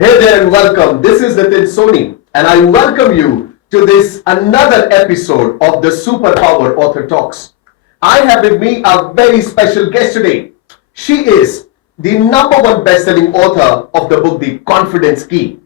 Hey there and welcome. This is Nitin Soni, and I welcome you to this another episode of the Superpower Author Talks. I have with me a very special guest today. She is the number one best-selling author of the book The Confidence Key.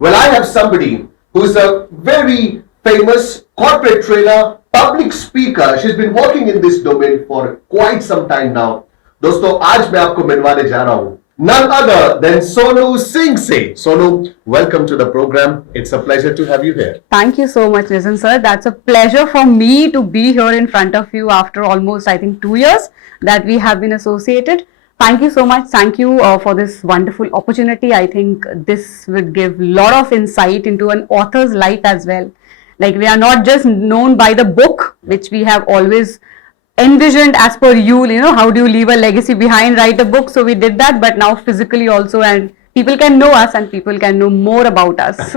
Well, I have somebody who is a very famous corporate trainer, public speaker. She's been working in this domain for quite some time now. दोस्तों आज मैं आपको मिलवाने जा रहा हूं none other than Sonu Singh से. Sonu, welcome to the program. It's a pleasure to have you here. Thank you so much, Nitin sir. That's a pleasure for me to be here in front of you after almost, I think, 2 years that we have been associated. Thank you so much. Thank you for this wonderful opportunity. I think this would give a lot of insight into an author's life as well. Like, we are not just known by the book, which we have always envisioned as per you know, how do you leave a legacy behind, write a book. So we did that, but now physically also, and people can know us and people can know more about us.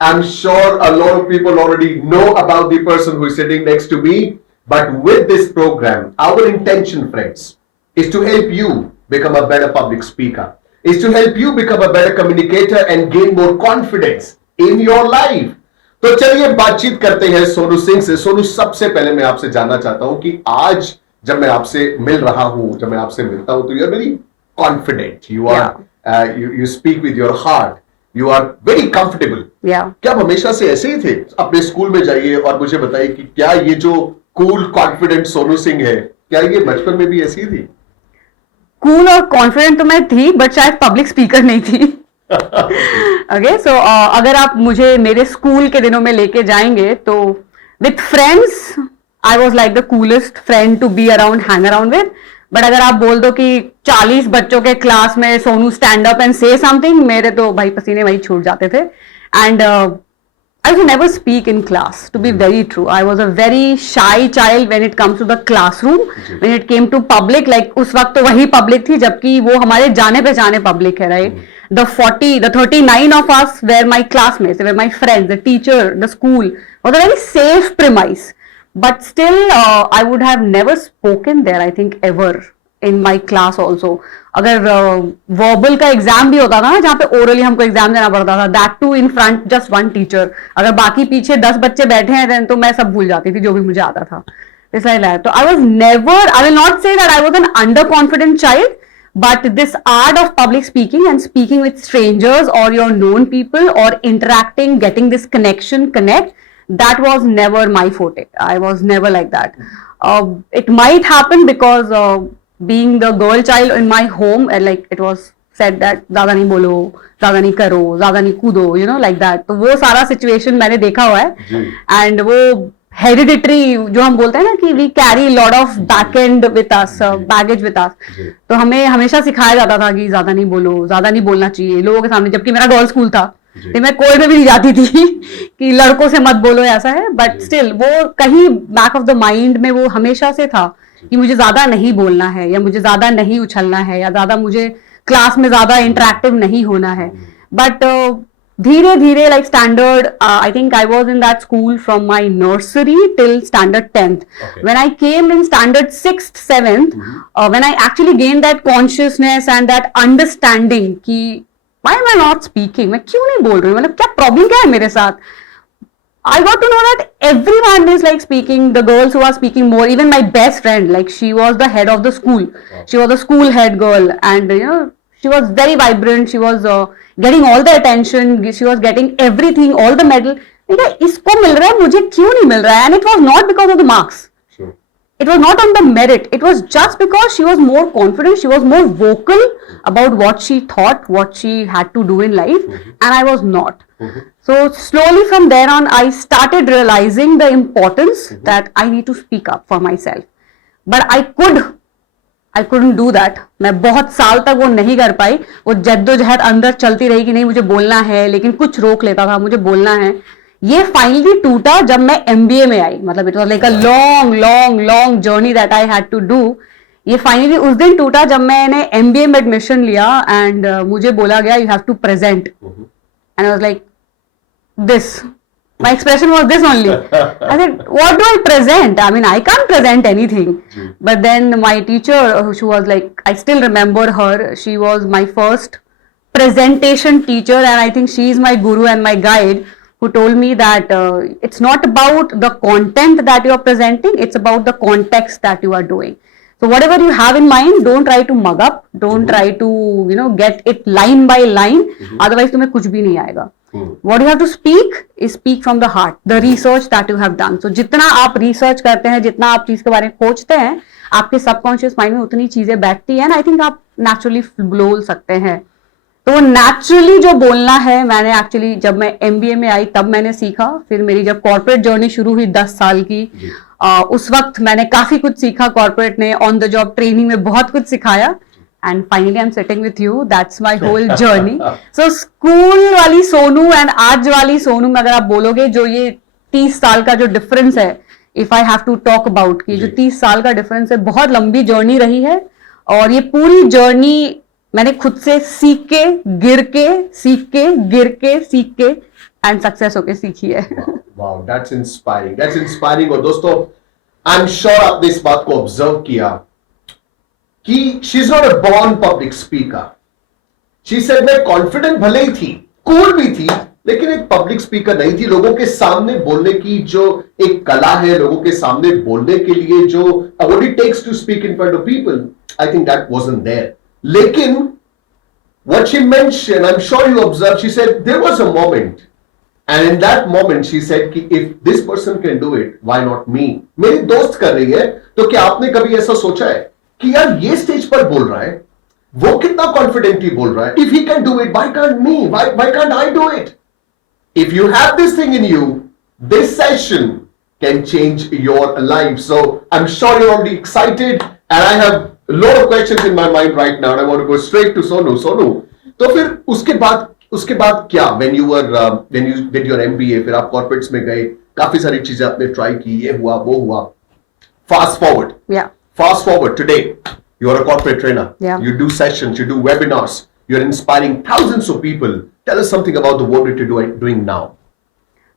I'm sure a lot of people already know about the person who is sitting next to me. But with this program, our intention, friends, is to help you become a better public speaker, is to help you become a better communicator and gain more confidence in your life. तो चलिए बातचीत करते हैं सोनू सिंह से. सोनू, सबसे पहले मैं आपसे जानना चाहता हूं कि आज जब मैं आपसे मिल रहा हूं, जब मैं आपसे मिलता हूं, तो you are very confident, you are you speak with your heart, you are very comfortable. क्या आप हमेशा से ऐसे ही थे? अपने स्कूल में जाइए और मुझे बताइए कि क्या ये जो कूल कॉन्फिडेंट सोनू सिंह है, क्या ये बचपन में भी ऐसी ही थी? कूल और कॉन्फिडेंट तो मैं थी, बट शायद पब्लिक स्पीकर नहीं थी. ओके, सो अगर आप मुझे मेरे स्कूल के दिनों में लेके जाएंगे तो with friends I was like the coolest friend to be around, hang around with. But अगर आप बोल दो कि 40 बच्चों के क्लास में सोनू स्टैंड अप एंड से समथिंग, मेरे तो भाई पसीने वही छूट जाते थे. And I would never speak in class, to be very true. I was a very shy child when it comes to the classroom. When it came to public, like उस वक्त तो वही public थी, जबकि वो हमारे जाने पहचाने public है, right? The 39 of us were my classmates, they were my friends, the teacher, the school was a very safe premise. But still, I would have never spoken there, I think, ever in my class also. अगर verbal का exam भी होता था ना, जहाँ पे orally हमको exam देना पड़ता था, that too in front just one teacher, अगर बाकी पीछे 10 बच्चे बैठे हैं तो मैं सब भूल जाती थी जो भी मुझे आता था. तो I was never, I will not say that I was an under confident child, but this art of public speaking and speaking with strangers or your known people or interacting, getting this connect, that was never my forte. I was never like that. It might happen because being the girl child in my home, like it was said that ज़्यादा नहीं बोलो, ज़्यादा नहीं करो, ज़्यादा नहीं कूदो, you know, like that. तो वो सारा situation मैंने देखा हुआ है. And वो हेरिडिटरी जो हम बोलते हैं ना कि we carry lot of back and with us, baggage with us. तो हमें हमेशा सिखाया जाता था कि ज्यादा नहीं बोलो, ज्यादा नहीं बोलना चाहिए लोगों के सामने. जबकि मेरा गर्ल स्कूल था, तो मैं कोई में भी नहीं जाती थी कि लड़कों से मत बोलो, ऐसा है. बट स्टिल वो कहीं बैक ऑफ द माइंड में वो हमेशा से था कि मुझे ज्यादा नहीं बोलना है, या मुझे ज्यादा नहीं उछलना है, या ज्यादा मुझे क्लास में ज्यादा इंटरेक्टिव नहीं होना है. बट धीरे धीरे, like standard, I think I was in that school from my nursery till standard 10th. Okay. When I came in standard 6th, 7th, when I actually gained that consciousness and that understanding कि why am I not speaking? मैं क्यों नहीं बोल रही हूँ? मतलब क्या problem क्या है मेरे साथ? I got to know that everyone is like speaking, the girls who are speaking more, even my best friend, like she was the head of the school. Wow. She was the school head girl, and you know, she was very vibrant, she was getting all the attention, she was getting everything, all the medal. इसको मिल रहा है, मुझे क्यों नहीं मिल रहा है? And it was not because of the marks. Sure. It was not on the merit. It was just because she was more confident, she was more vocal about what she thought, what she had to do in life, and I was not. So slowly from there on, I started realizing the importance that I need to speak up for myself. But I couldn't do that. मैं बहुत साल तक वो नहीं कर पाई. वो जद्दोजहद अंदर चलती रही कि नहीं मुझे बोलना है, लेकिन कुछ रोक लेता था, मुझे बोलना है. ये फाइनली टूटा जब मैं MBA में आई. मतलब it was like a long journey that I had to do. ये फाइनली उस दिन टूटा जब मैंने MBA में एडमिशन लिया एंड मुझे बोला गया you have to present. And I was like this. My expression was this only. I said, what do I present? I mean, I can't present anything. But then my teacher, she was like, I still remember her. She was my first presentation teacher, and I think she is my guru and my guide, who told me that it's not about the content that you are presenting, it's about the context that you are doing. So whatever you have in mind, don't try to mug up, don't try to get it line by line, otherwise तुम्हें कुछ भी नहीं आएगा. What you have to speak is speak from the heart, the research that you have done. So जितना आप research करते हैं, जितना आप चीज के बारे में खोजते हैं, आपके subconscious mind में उतनी चीजें बैठती हैं, and I think आप naturally बोल सकते हैं. तो नेचुरली जो बोलना है, मैंने एक्चुअली जब मैं MBA में आई तब मैंने सीखा. फिर मेरी जब कॉर्पोरेट जर्नी शुरू हुई 10 साल की, उस वक्त मैंने काफी कुछ सीखा. कॉर्पोरेट ने ऑन द जॉब ट्रेनिंग में बहुत कुछ सिखाया. And finally I am sitting with you. That's my whole journey. So school वाली सोनू एंड आज वाली सोनू में अगर आप बोलोगे, जो ये 30 साल का जो डिफरेंस है, if I have to talk about कि जो 30 साल का डिफरेंस है, बहुत लंबी जर्नी रही है. और ये पूरी जर्नी मैंने खुद से सीख के, गिर के, सीख के, गिर के, सीख के एंड सक्सेस होके सीखी है. Wow, that's inspiring, that's inspiring. और दोस्तों, आई एम श्योर आपने इस बात को ऑब्जर्व किया कि she is not a born public speaker. She said मैं कॉन्फिडेंट भले ही थी, कूल भी थी, लेकिन एक पब्लिक स्पीकर नहीं थी. लोगों के सामने बोलने की जो एक कला है, लोगों के सामने बोलने के लिए जो what it takes to speak in front of people, I think that wasn't there. लेकिन what she mentioned, I'm sure you observed, she said there was a moment, and in that moment she said कि if this person can do it, why not me? मेरी दोस्त कर रही है, तो क्या आपने कभी ऐसा सोचा है कि यार ये स्टेज पर बोल रहा है, वो कितना कॉन्फिडेंटली बोल रहा है? If he can do it, why can't me? Why can't I do it? If you have this thing in you, this session can change your life. So I'm sure you're already excited, and I have a lot of questions in my mind right now, and I want to go straight to Sonu. Sonu, तो फिर उसके बाद क्या? When you did your MBA, फिर आप corporates में गए, काफी सारी चीजें आपने ट्राई की, ये हुआ, वो हुआ. Fast forward today, you are a corporate trainer. Yeah. You do sessions, you do webinars, you're inspiring thousands of people. Tell us something about the work that you're doing now.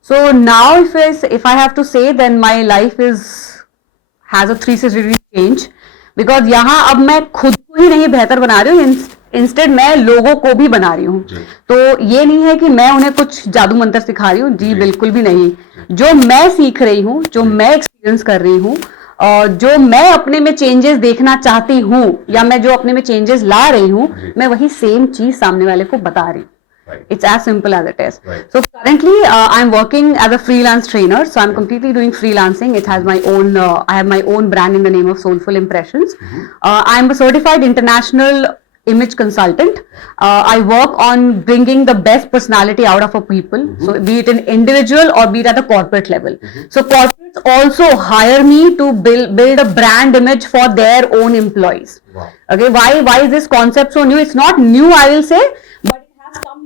So now, if I have to say, then my life has a 360-degree change. Because यहाँ अब मैं खुद को ही नहीं बेहतर बना रही हूँ, इंस्टेड मैं लोगों को भी बना रही हूँ. तो ये नहीं है कि मैं उन्हें कुछ जादू मंत्र सिखा रही हूँ, जी बिल्कुल भी नहीं. जो मैं सीख रही हूँ, जो मैं एक्सपीरियंस कर रही हूँ, और जो मैं अपने में चेंजेस देखना चाहती हूँ, या मैं जो अपने में चेंजेस ला रही हूँ, मैं वही सेम चीज सामने वाले को बता रही हूँ. Right. It's as simple as it is. Right. So currently, I'm working as a freelance trainer. So I'm completely doing freelancing. It has my own. I have my own brand in the name of Soulful Impressions. I'm a certified international image consultant. I work on bringing the best personality out of a people. So be it an individual or be it at the corporate level. So corporates also hire me to build a brand image for their own employees. Wow. Okay. Why is this concept so new? It's not new, I will say, but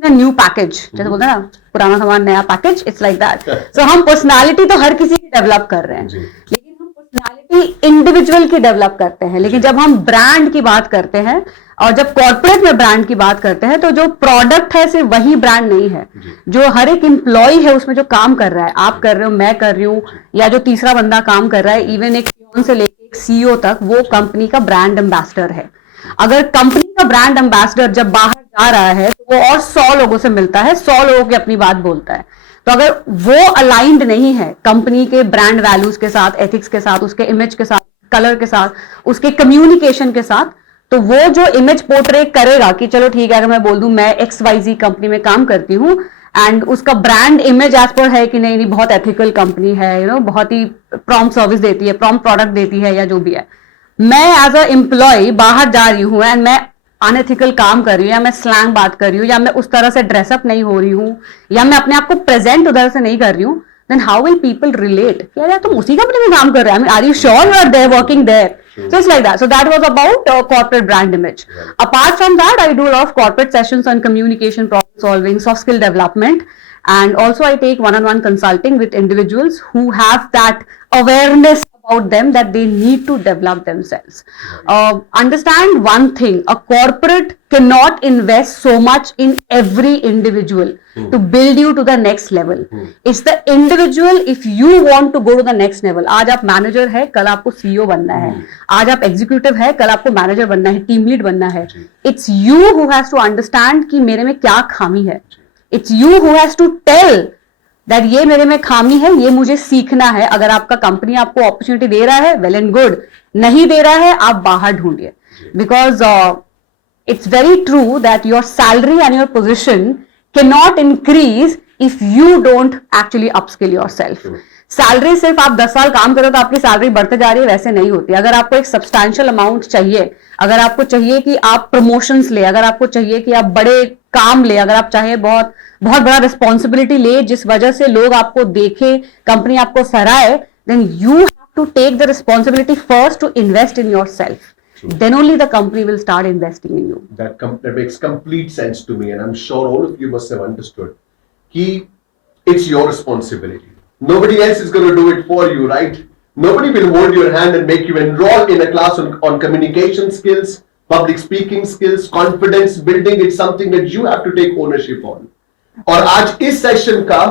new package. जैसे बोलते हैं ना, पुराना सामान नया package, it's like that. सो हम personality तो हर किसी की डेवलप कर रहे हैं, लेकिन हम पर्सनालिटी इंडिविजुअल की डेवलप करते हैं. लेकिन जब हम ब्रांड की बात करते हैं और जब कॉर्पोरेट में ब्रांड की बात करते हैं, तो जो प्रोडक्ट है सिर्फ वही ब्रांड नहीं है. जो हर एक एम्प्लॉय है उसमें जो काम कर रहा है, आप कर रहे हो, मैं कर रही हूँ, या जो तीसरा बंदा काम कर रहा है, इवन एक पियोन से लेकर एक CEO तक, वो कंपनी का ब्रांड एम्बेसडर है. अगर कंपनी का ब्रांड एम्बेसडर जब बाहर जा रहा है, तो वो और 100 लोगों से मिलता है, 100 लोगों की अपनी बात बोलता है. तो अगर वो अलाइंड नहीं है कंपनी के ब्रांड वैल्यूज के साथ, एथिक्स के साथ, उसके इमेज के साथ, कलर के साथ, उसके कम्युनिकेशन के साथ, तो वो जो इमेज पोर्ट्रे करेगा कि चलो ठीक है, अगर मैं बोल दूं मैं XYZ कंपनी में काम करती हूँ, एंड उसका ब्रांड इमेज एज पर है कि नहीं बहुत एथिकल कंपनी है, बहुत ही प्रॉम्प्ट सर्विस देती है, प्रॉम्प्ट प्रोडक्ट देती है, या जो भी है. मैं एज अ एम्प्लॉय बाहर जा रही हूँ एंड मैं अनएथिकल काम कर रही हूँ, या मैं स्लैंग बात कर रही हूँ, या मैं उस तरह से ड्रेसअप नहीं हो रही हूँ, या मैं अपने आप को प्रेजेंट उधर से नहीं कर रही हूँ, then how will people relate? यार तुम उसी कंपनी में काम कर रहे हो, are you sure you are there working there? So it's like that. So that was about corporate brand image. Apart from that, I do a lot of corporate sessions on communication, problem solving, soft skill development, and also I take one-on-one consulting with individuals who have that awareness about them that they need to develop themselves. Understand one thing, a corporate cannot invest so much in every individual to build you to the next level. It's the individual, if you want to go to the next level. आज आप manager है, कल आपको CEO बनना है. आज आप executive है, कल आपको मैनेजर बनना है, टीम लीड बनना है. It's you who has to understand कि मेरे में क्या खामी है. It's you who has to tell that ये मेरे में खामी है, ये मुझे सीखना है. अगर आपका कंपनी आपको अपॉर्चुनिटी दे रहा है, वेल एंड गुड. नहीं दे रहा है, आप बाहर ढूंढिए. Because it's very true that your salary and your position cannot increase if you don't actually upskill yourself. Salary सिर्फ आप 10 साल काम करो तो आपकी सैलरी बढ़ते जा रही है, वैसे नहीं होती. अगर आपको एक सब्सटैंशियल अमाउंट चाहिए, अगर आपको चाहिए कि आप प्रमोशंस ले, अगर आपको चाहिए कि आप बड़े काम ले, अगर आप चाहे बहुत बहुत बड़ा रिस्पॉन्सिबिलिटी ले जिस वजह से लोग आपको देखे, कंपनी आपको सराहे, then you have to take the responsibility first to invest in your self. Then only the company will start investing in you. That makes complete sense to me, and I'm sure all of you must have understood. It's your responsibility. Nobody else is going to do it for you, right? Nobody will hold your hand and make you enroll in a class on communication skills, public speaking skills, confidence building. It's something that you have to take ownership on. और आज इस session का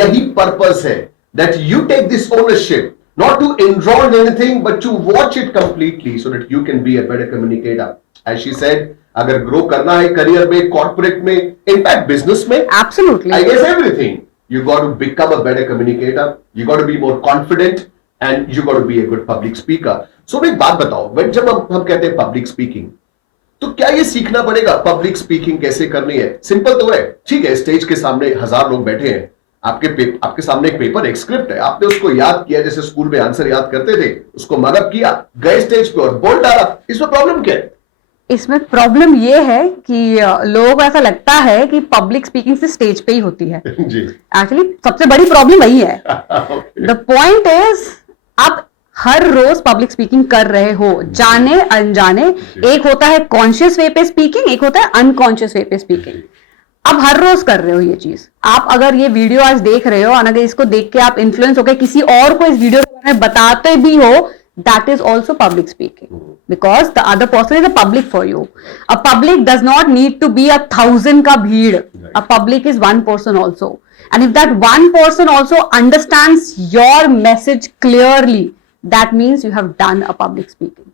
यही purpose है, that you take this ownership. Not to enroll in anything, but to watch it completely so that you can be a better communicator. As she said, अगर grow करना है career में, corporate में, in fact business में, Absolutely. I guess everything. You got to become a better communicator. You got to be more confident, and you got to be a good public speaker. So एक बात बताओ, when जब हम कहते हैं public speaking, तो क्या ये सीखना पड़ेगा? Public speaking कैसे करनी है? Simple तो है, ठीक है. स्टेज के सामने 1000 लोग बैठे हैं. आपके सामने एक पेपर, एक स्क्रिप्ट है, आपने उसको याद किया जैसे स्कूल में आंसर याद करते थे, उसको मगअप किया, गए स्टेज पे और बोल डाला. इसमें प्रॉब्लम क्या है? इसमें प्रॉब्लम ये है कि लोगों को ऐसा लगता है कि पब्लिक स्पीकिंग से स्टेज पे ही होती है. जी. एक्चुअली सबसे बड़ी प्रॉब्लम वही है. द पॉइंट इज, आप हर रोज पब्लिक स्पीकिंग कर रहे हो, जाने अनजाने. एक होता है कॉन्शियस वे पे स्पीकिंग, एक होता है अनकॉन्शियस वे पे स्पीकिंग. आप हर रोज कर रहे हो ये चीज. आप अगर ये वीडियो आज देख रहे हो और अगर इसको देख के आप इन्फ्लुएंस होकर किसी और को इस वीडियो के बारे में बताते भी हो, that is also public speaking, because the other person is a public for you. A public does not need to be 1000 का भीड़. A public is one person also, and if that one person also understands your message clearly, that means you have done a public speaking.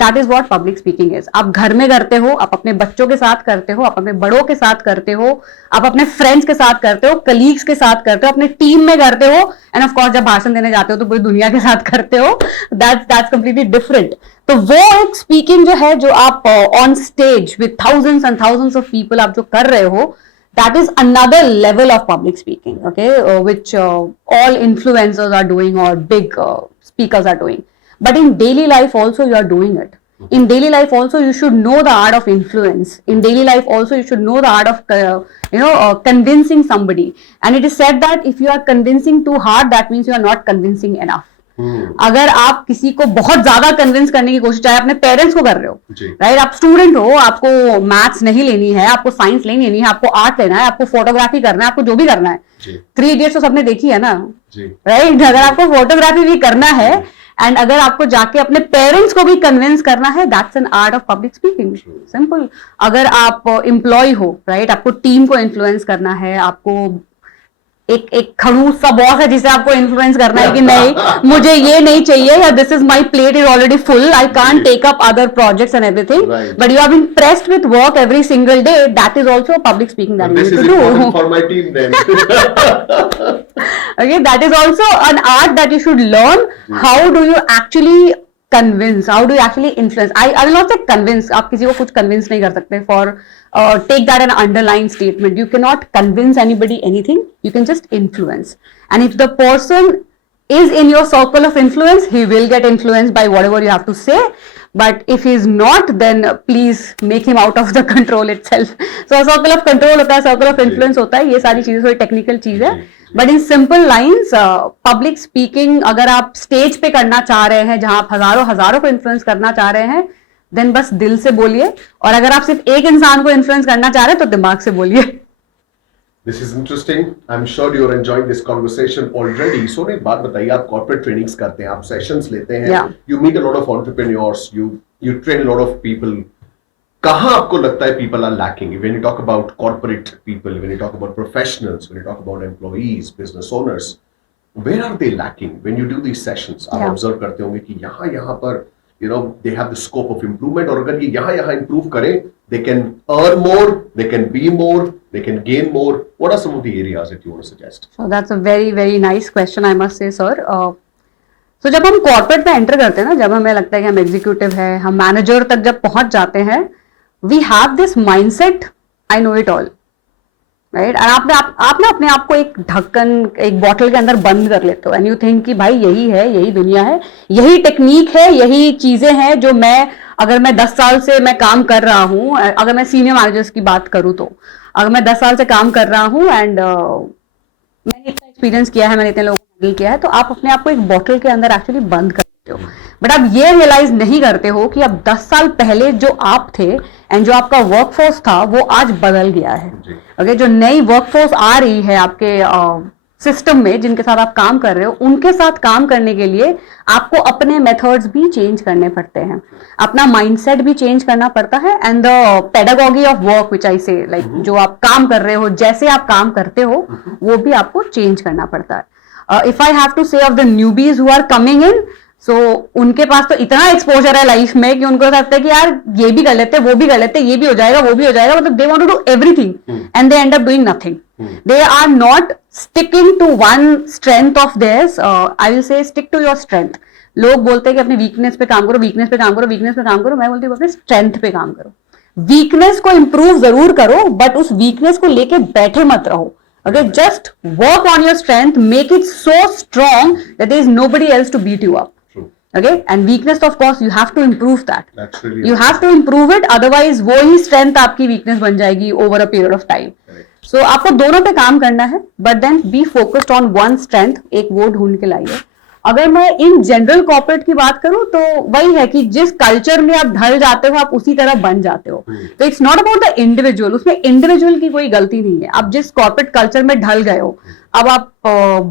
That is what public speaking is. आप घर में करते हो, आप अपने बच्चों के साथ करते हो, आप अपने बड़ों के साथ करते हो, आप अपने फ्रेंड्स के साथ करते हो, कलीग्स के साथ करते हो, अपने टीम में करते हो, एंड ऑफ कोर्स जब भाषण देने जाते हो तो पूरी दुनिया के साथ करते हो. That's completely different. तो वो एक स्पीकिंग जो है, जो आप on stage with thousands and thousands of people आप जो कर रहे हो, that is another level of public speaking, okay, which all influencers are doing or big speakers are doing. But in daily life also you are doing it. In daily life also you should know the art of influence. In daily life also you should know the art of convincing somebody. And it is said that if you are convincing too hard, that means you are not convincing enough. अगर आप किसी को बहुत ज्यादा convince करने की कोशिश, चाहे अपने पेरेंट्स को कर रहे हो, राइट, आप स्टूडेंट हो, आपको मैथ्स नहीं लेनी है, आपको साइंस नहीं लेनी है, आपको आर्ट लेना है, आपको फोटोग्राफी करना है, आपको जो भी करना है, 3 इडियट्स तो सबने देखी है ना, राइट. अगर आपको फोटोग्राफी भी करना है एंड अगर आपको जाके अपने पेरेंट्स को भी कन्विंस करना है, that's an art of public speaking. Simple. अगर आप एम्प्लॉय हो, राइट, आपको टीम को इन्फ्लुएंस करना है, आपको एक खड़ूस सा बॉस है जिसे आपको इन्फ्लुएंस करना है कि नहीं, मुझे ये नहीं चाहिए, या this is my plate is already full, I can't take up other projects and everything, but you have been pressed with work every single day, that is also public speaking that you need to do for my team then. Okay, that is also an art that you should learn. How do you actually convince? How do you actually influence? I will not say convince. आप किसी को कुछ convince नहीं कर सकते. For take that an underlined statement. You cannot convince anybody anything. You can just influence. And if the person is in your circle of influence, he will get influenced by whatever you have to say. But if he is not, then please make him out of the control itself. So a circle of control होता है, circle of influence होता है. ये सारी चीजें थोड़ी technical चीज है. But in simple lines, public speaking अगर आप स्टेज पे करना चाह रहे हैं, जहां आप हजारों को इन्फ्लुएंस करना चाह रहे हैं, देन बस दिल से बोलिए. और अगर आप सिर्फ एक इंसान को इन्फ्लुएंस करना चाह रहे हैं तो दिमाग से बोलिए. This is interesting. I'm sure you're enjoying this conversation already. So एक बात बताइए, आप corporate trainings करते हैं, आप sessions लेते हैं, Yeah. you meet a lot of entrepreneurs, you train a lot of people. कहाँ आपको लगता है people are lacking? When you talk about corporate people, when you talk about professionals, when you talk about employees, business owners, where are they lacking when you do these sessions? आप Yeah. observe करते होंगे कि यहाँ पर they have the scope of improvement, और अगर ये यहाँ improve करें, they can earn more, they can be more, they can gain more. What are some of the areas that you want to suggest? So that's a very very nice question, I must say, sir. So जब हम corporate में enter करते हैं ना, जब हमें लगता है कि हम एग्जीक्यूटिव है, हम मैनेजर तक जब पहुंच जाते हैं, we have this mindset, I know it all, right? और आप ना अपने आप को एक ढक्कन, एक बॉटल के अंदर बंद कर लेते हो, एंड यू थिंक कि भाई यही है, यही दुनिया है, यही टेक्निक है, यही चीजें हैं जो अगर मैं 10 साल से मैं काम कर रहा हूँ, अगर मैं सीनियर मैनेजर्स की बात करूँ तो अगर मैं 10 साल से काम कर रहा हूँ एंड मैंने इतना एक्सपीरियंस किया है, मैंने इतने लोगों को हैंडल किया है, तो आप अपने आप को एक बॉटल के अंदर एक्चुअली बंद कर देते हो। बट आप ये रियलाइज नहीं करते हो कि अब 10 साल पहले जो आप थे एंड जो आपका वर्कफोर्स था वो आज बदल गया है। ओके, जो नई वर्कफोर्स आ रही है आपके सिस्टम में, जिनके साथ आप काम कर रहे हो, उनके साथ काम करने के लिए आपको अपने मेथड्स भी चेंज करने पड़ते हैं, अपना माइंडसेट भी चेंज करना पड़ता है, and the pedagogy of work which I say, like जो आप काम कर रहे हो, जैसे आप काम करते हो, वो भी आपको चेंज करना पड़ता है। If I have to say of the newbies who are coming in, so उनके पास तो इतना एक्सपोजर है लाइफ में कि उनको लगता है कि यार ये भी कर लेते, वो भी कर लेते, ये भी हो जाएगा, वो भी हो जाएगा, मतलब they want to do everything and they end up doing nothing. They are not sticking to one strength of theirs. I will say stick to your strength. लोग बोलते हैं कि अपनी वीकनेस पे काम करो, वीकनेस पे काम करो, वीकनेस पे काम करो। मैं बोलती हूँ अपने स्ट्रेंथ पे काम करो। वीकनेस को इंप्रूव जरूर करो, बट उस वीकनेस को लेके बैठे मत रहो। Okay, just work on your strength, make it so strong that there is nobody else to beat you up. Okay, and weakness of course you have to improve that. That's really You have to improve it, otherwise वो ही strength आपकी weakness बन जाएगी over a period of time. सो आपको दोनों पे काम करना है, but then be focused on one strength, एक वो ढूंढ के लाइए। अगर मैं इन जनरल कॉर्पोरेट की बात करूं तो वही है कि जिस कल्चर में आप ढल जाते हो आप उसी तरह बन जाते हो। तो it's not about the individual, उसमें इंडिविजुअल की कोई गलती नहीं है। आप जिस कॉर्पोरेट कल्चर में ढल गए हो, अब आप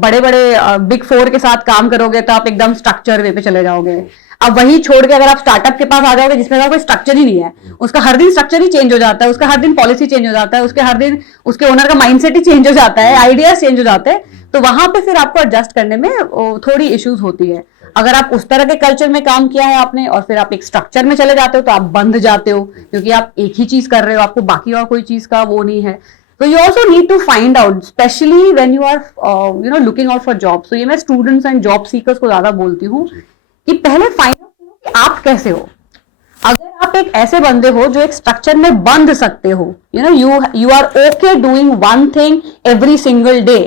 बड़े बड़े बिग 4 के साथ काम करोगे तो आप एकदम स्ट्रक्चर वे पे चले जाओगे। अब वही छोड़ के अगर आप स्टार्टअप के पास आ जाओगे जिसमें कोई स्ट्रक्चर ही नहीं है, उसका हर दिन स्ट्रक्चर ही चेंज हो जाता है, उसका हर दिन पॉलिसी चेंज हो जाता है, उसके हर दिन उसके ओनर का माइंडसेट ही चेंज हो जाता है, आइडियाज चेंज हो जाते हैं, तो वहां पे फिर आपको एडजस्ट करने में थोड़ी इश्यूज होती है। अगर आप उस तरह के कल्चर में काम किया है आपने और फिर आप एक स्ट्रक्चर में चले जाते हो तो आप बंध जाते हो, क्योंकि आप एक ही चीज कर रहे हो, आपको बाकी और कोई चीज का वो नहीं है। So you also need to find out, especially when you are looking out for jobs. So ये मैं students and job seekers को ज्यादा बोलती हूँ कि पहले फाइंड आउट करो कि आप कैसे हो। अगर आप एक ऐसे बंदे हो जो एक स्ट्रक्चर में बंध सकते हो, you are okay doing one thing every single day,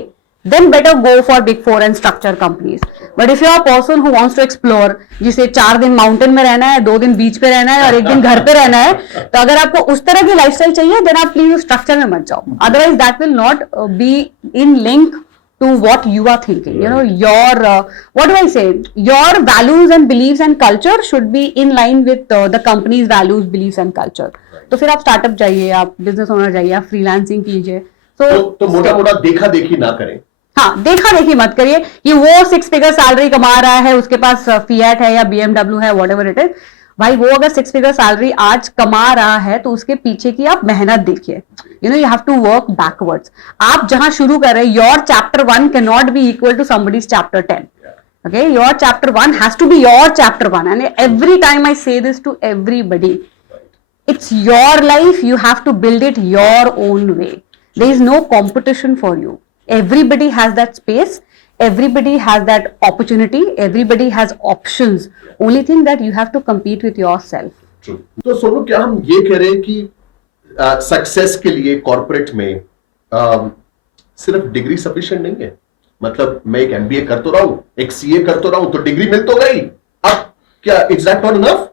then better go for big 4 and structure companies. But if you are a person who wants to explore, जिसे 4 दिन माउंटेन में रहना है, 2 दिन बीच पे रहना है और 1 दिन घर पे रहना है, तो अगर आपको उस तरह की लाइफस्टाइल चाहिए, then आप प्लीज स्ट्रक्चर में मत जाओ। Otherwise that will not be in link to what you are thinking. Your what do I say? Your values and beliefs and culture should be in line with the company's values, beliefs and culture. तो फिर आप startup जाइए, आप business owner जाइए, आप freelancing कीजिए। तो मोटा देखा देखी ना करें। हाँ, देखा देखी मत करिए कि वो 6 फिगर सैलरी कमा रहा है, उसके पास फिएट है या BMW है, व्हाटएवर इट इज। भाई वो अगर 6 फिगर सैलरी आज कमा रहा है तो उसके पीछे की आप मेहनत देखिए। You have to work backwards. आप जहां शुरू कर रहे हैं, your chapter 1 can not be equal to somebody's chapter 10। Okay, your chapter 1 has to be your chapter 1, and every time I say this to everybody, it's your life, you have to build it your own way. There is no competition for you. Everybody has that space, everybody has that opportunity, everybody has options. Only thing that you have to compete with yourself. True. तो सोनू, क्या हम ये कह रहे हैं कि success के लिए कॉर्पोरेट में सिर्फ डिग्री सफिशिएंट नहीं है? मतलब मैं एक MBA कर तो रहा हूं, एक CA कर तो रहा हूं, तो डिग्री मिल तो गई, अब क्या it's that not enough?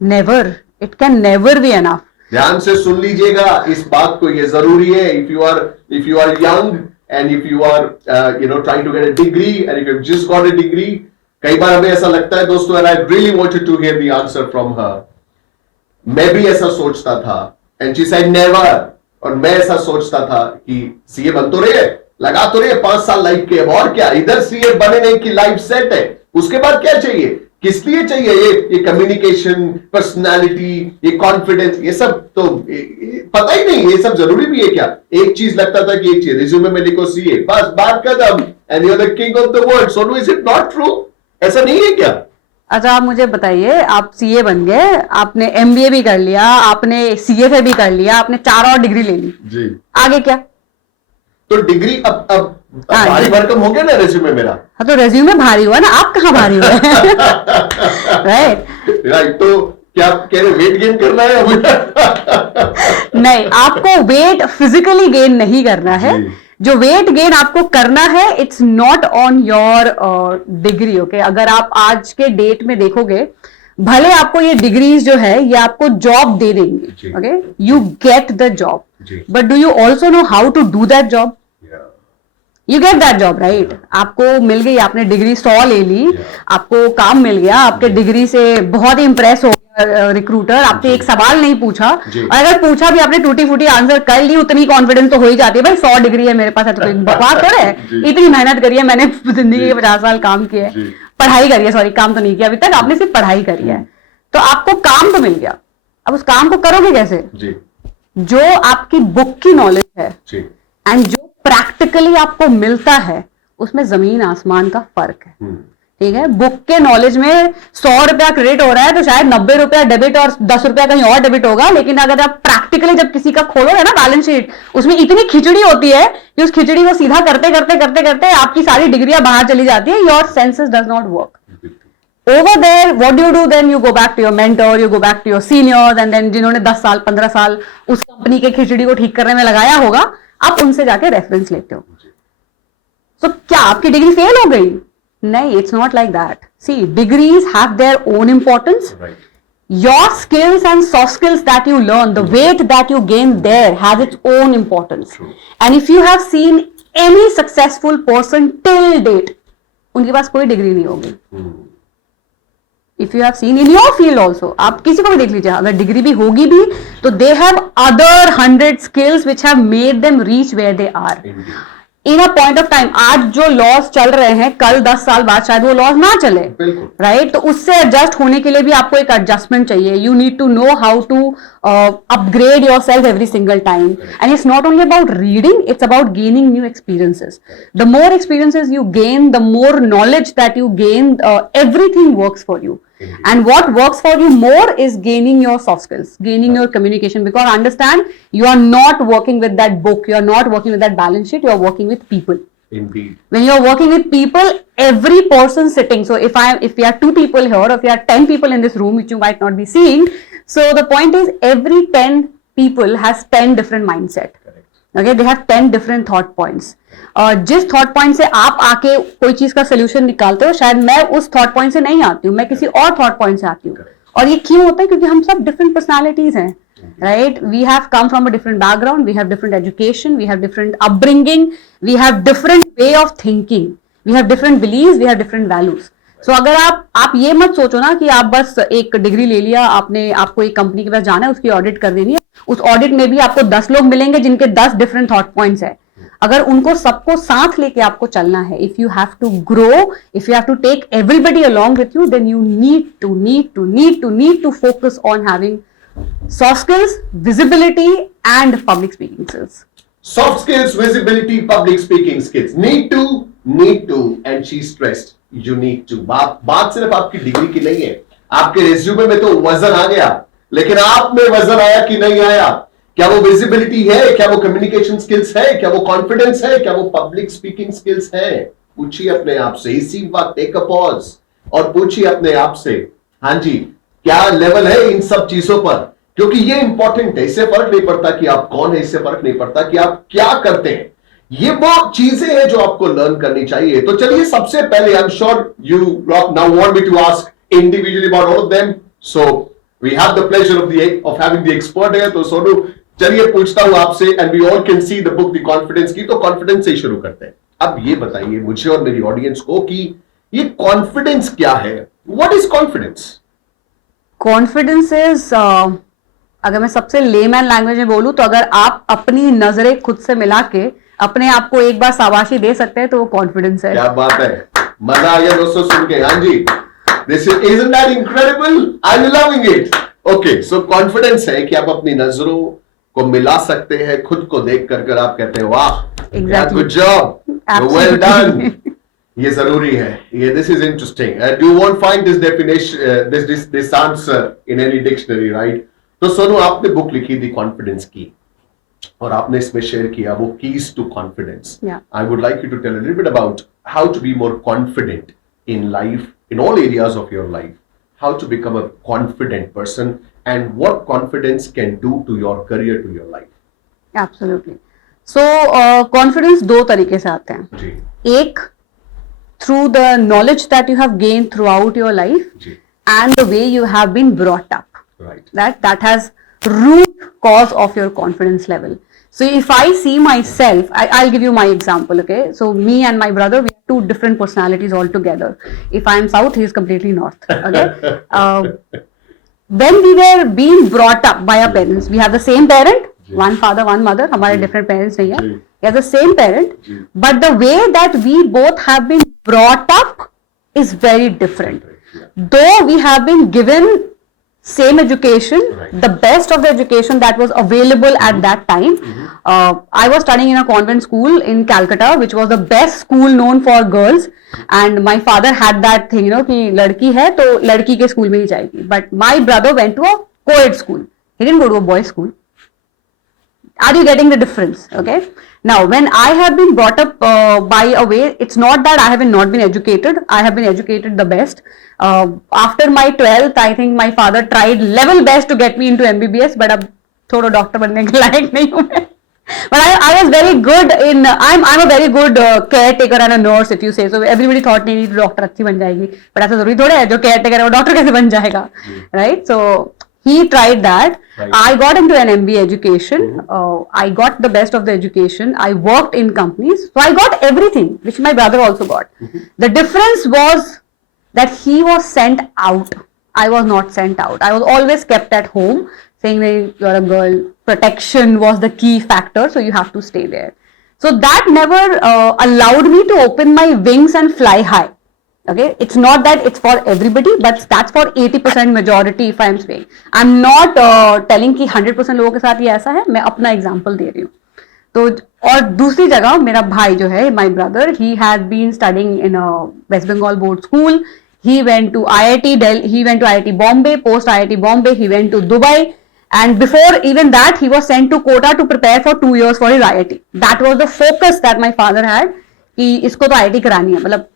Never, it can never be enough. ध्यान से सुन लीजिएगा इस बात को, ये जरूरी है। If you are young and if you are trying to get a degree and if you just got a degree, कई बार हमें ऐसा लगता है दोस्तों, and I really wanted to hear the answer from her. मैं भी ऐसा सोचता था, एंड शी सेड नेवर, और मैं ऐसा सोचता था कि सीए बन तो रहे, लगा तो रहे 5 साल लाइफ के, अब और क्या, इधर सीए बने नहीं कि लाइफ सेट है, उसके बाद क्या चाहिए, किस लिए चाहिए ये कम्युनिकेशन, पर्सनालिटी, ये कॉन्फिडेंस, ये सब तो पता ही नहीं, ये सब जरूरी भी है क्या? एक चीज लगता था कि एक चीज रिज्यूमे में लिखो सीए, बस बात खत्म, and you are the king of the world. Sonu, is it not true? ऐसा नहीं है क्या? अच्छा, आप मुझे बताइए, आप सीए बन गए, आपने एमबीए भी कर लिया, आपने सीएफए भी कर लिया, आपने 4 और डिग्री ले ली जी, आगे क्या? तो डिग्री अब हाँ, भारी भरकम हो गया ना रेज्यूमे मेरा। हाँ, तो रेज्यूमे भारी हुआ ना, आप कहाँ भारी हुए? राइट राइट, तो क्या आप कह रहे वेट गेन करना है अब? नहीं, आपको वेट फिजिकली गेन नहीं करना है। जी। जो वेट गेन आपको करना है, it's not on your degree. Okay, अगर आप आज के डेट में देखोगे, भले आपको ये डिग्रीज जो है ये आपको जॉब दे देंगे, जी। Okay, you get the job, जी। But do you also know how to do that job? You get that job, right? आपको मिल गई, आपने डिग्री 100 ले ली, आपको काम मिल गया, आपके डिग्री से बहुत ही इंप्रेस हो गया रिक्रूटर, आपसे एक सवाल नहीं पूछा, और अगर पूछा भी आपने टूटी फूटी आंसर कर ली, उतनी कॉन्फिडेंस तो हो ही जाती है, भाई 100 डिग्री है मेरे पास, है तो कोई बकवास थोड़ा है, इतनी मेहनत करी है मैंने, जिंदगी के 50 साल काम किए, पढ़ाई करी है, सॉरी काम तो नहीं किया अभी तक, आपने सिर्फ पढ़ाई करी है, तो आपको काम तो मिल गया। अब उस काम को करोगे कैसे? जो आपकी बुक की नॉलेज है एंड जो प्रैक्टिकली आपको मिलता है, उसमें जमीन आसमान का फर्क है। ठीक है, बुक के नॉलेज में 100 रुपया क्रेडिट हो रहा है तो शायद 90 रुपया डेबिट और 10 रुपया कहीं और डेबिट होगा, लेकिन अगर आप प्रैक्टिकली जब किसी का खोलोगे ना बैलेंस शीट, उसमें इतनी खिचड़ी होती है कि उस खिचड़ी को सीधा करते करते करते करते आपकी सारी डिग्रियां बाहर चली जाती है, your senses does not work. Over there, what do? Then you go back to your mentor, you go back to your seniors, and then जिन्होंने 10 साल 15 साल उस कंपनी के खिचड़ी को ठीक करने में लगाया होगा, आप उनसे जाके रेफरेंस लेते हो। तो क्या आपकी डिग्री फेल हो गई? नहीं, it's not like that. See, degrees have their own importance. Your skills and soft skills that you learn, the weight that you gain there has its own importance. And if you have seen any successful person till date, उनके पास कोई degree नहीं होगी। If you have seen in your field also, आप किसी को भी देख लीजिए, अगर डिग्री भी होगी भी तो they have other 100 skills which have made them reach where they are in a point of time. आज जो लॉज चल रहे हैं, कल 10 साल बाद शायद वो लॉज ना चले, राइट? तो उससे एडजस्ट होने के लिए भी आपको एक एडजस्टमेंट चाहिए। You need to know how to upgrade yourself every single time, and it's not only about reading, it's about gaining new experiences. The more experiences you gain, the more knowledge that you gain, everything works for you. And what works for you more is gaining your soft skills, gaining your communication, because understand, you are not working with that book, you are not working with that balance sheet, you are working with people. Indeed. When you are working with people, every person sitting, so if we are 2 people here, or if we are 10 people in this room, which you might not be seeing, so the point is every 10 people has 10 different mindset. Okay, they have 10 different thought points. जिस thought point से आप आके कोई चीज का solution निकालते हो, शायद मैं उस थॉट पॉइंट से नहीं आती हूँ, मैं किसी और थॉट पॉइंट से आती हूँ। और ये क्यों होता है? क्योंकि हम सब डिफरेंट पर्सनालिटीज हैं, right? We have come from a different background, we have different education, we have different upbringing, we have different way of thinking, we have different beliefs, we have different values. So अगर आप ये मत सोचो ना कि आप बस एक डिग्री ले लिया आपने, आपको एक कंपनी के पास जाना है, उसकी ऑडिट कर देनी है, उस ऑडिट में भी आपको 10 लोग मिलेंगे जिनके 10 डिफरेंट थॉट पॉइंट्स है। अगर उनको सबको साथ लेके आपको चलना है, if you have to grow, if you have to take everybody along with you, then you need to focus on having soft skills, visibility, and public speaking skills. Soft skills, visibility, public speaking skills. Need to, and she stressed, you need to. बात सिर्फ आपकी degree की नहीं है, आपके resume में तो वजन आ गया, लेकिन आप में वजन आया कि नहीं आया? क्या वो विजिबिलिटी है? क्या वो कम्युनिकेशन स्किल्स है? क्या वो कॉन्फिडेंस है? क्या वो पब्लिक स्पीकिंग स्किल्स है? पूछिए अपने आप से, इसी वक्त टेक अ पॉज और पूछिए अपने आप से, हाँ जी, क्या लेवल है इन सब चीजों पर? क्योंकि ये इंपॉर्टेंट है। इससे फर्क नहीं पड़ता कि आप कौन है, इससे फर्क नहीं पड़ता कि आप क्या करते हैं। ये वो चीजें हैं जो आपको लर्न करनी चाहिए। तो चलिए, सबसे पहले, I am sure you now want me to ask individually about all of them, so we have the pleasure of having the expert है। तो सोनू, चलिए पूछता हूं आपसे, and we all can see the book the confidence की, तो confidence से ही शुरू करते हैं। अब ये बताइए मुझे और मेरी ऑडियंस को कि ये कॉन्फिडेंस क्या है? What is confidence? Confidence is अगर मैं सबसे लेमैन लैंग्वेज में बोलूं तो अगर आप अपनी नजरें खुद से मिला के अपने आप को एक बार शाबाशी दे सकते हैं तो वो कॉन्फिडेंस है। क्या बात है, मजा आ गया दोस्तों सुन के। हाँ जी, this isn't that incredible? I'm loving it. Okay, so confidence है कि आप अपनी नजरों को मिला सकते हैं खुद को देख कर आप कहते हैं वाह, Exactly. Good job, well done. ये जरूरी है, ये this is interesting. You won't find this definition this answer in any dictionary, right? तो सोनू, आपने बुक लिखी थी कॉन्फिडेंस की और आपने इसमें शेयर किया वो keys to confidence. I would like you to tell a little bit about how to be more confident in life, in all areas of your life, how to become a confident person and what confidence can do to your career, to your life. Absolutely. So confidence दो तरीके से आते हैं जी, एक through the knowledge that you have gained throughout your life ji, and the way you have been brought up, right, that has root cause of your confidence level. So if I see myself, I'll give you my example, okay? So me and my brother, we have two different personalities altogether. If I am south, he is completely north, okay? When we were being brought up by our parents, we have the same parent, one father, one mother, हमारे different parents नहीं है, we have the same parent, but the way that we both have been brought up is very different. Though we have been given same education, Right. the best of the education that was available at that time. I was studying in a convent school in Calcutta, which was the best school known for girls. And my father had that thing, you know, कि लड़की है तो लड़की के school में ही जाएगी. But my brother went to a co-ed school. He didn't go to a boys' school. Are you getting the difference? Okay. Now, when I have been brought up by a way, it's not that I have not been educated. I have been educated the best. After my 12th, I think my father tried level best to get me into MBBS, but अब थोड़ा doctor बनने के लायक नहीं हूँ मैं. But I was very good in. I'm a very good caretaker and a nurse, if you say so. Everybody thought नहीं doctor अच्छी बन जाएगी, but ऐसा जरूरी थोड़ा है जो caretaker है वो डॉक्टर कैसे बन जाएगा, right? So he tried that. Right. I got into an MBA education. I got the best of the education. I worked in companies, so I got everything, which my brother also got. The difference was that he was sent out. I was not sent out. I was always kept at home, saying that you're a girl. Protection was the key factor, so you have to stay there. So that never allowed me to open my wings and fly high. Okay, it's not that it's for everybody, but that's for 80% majority. If I'm saying, I'm not telling कि 100% लोगों के साथ ये ऐसा है, मैं अपना example दे रही हूँ. तो और दूसरी जगह मेरा भाई जो है, my brother, he has been studying in a West Bengal board school. He went to IIT Delhi, he went to IIT Bombay. Post IIT Bombay, he went to Dubai, and before even that, he was sent to Kota to prepare for 2 years for his IIT. That was the focus that my father had कि इसको तो IIT करानी है, मतलब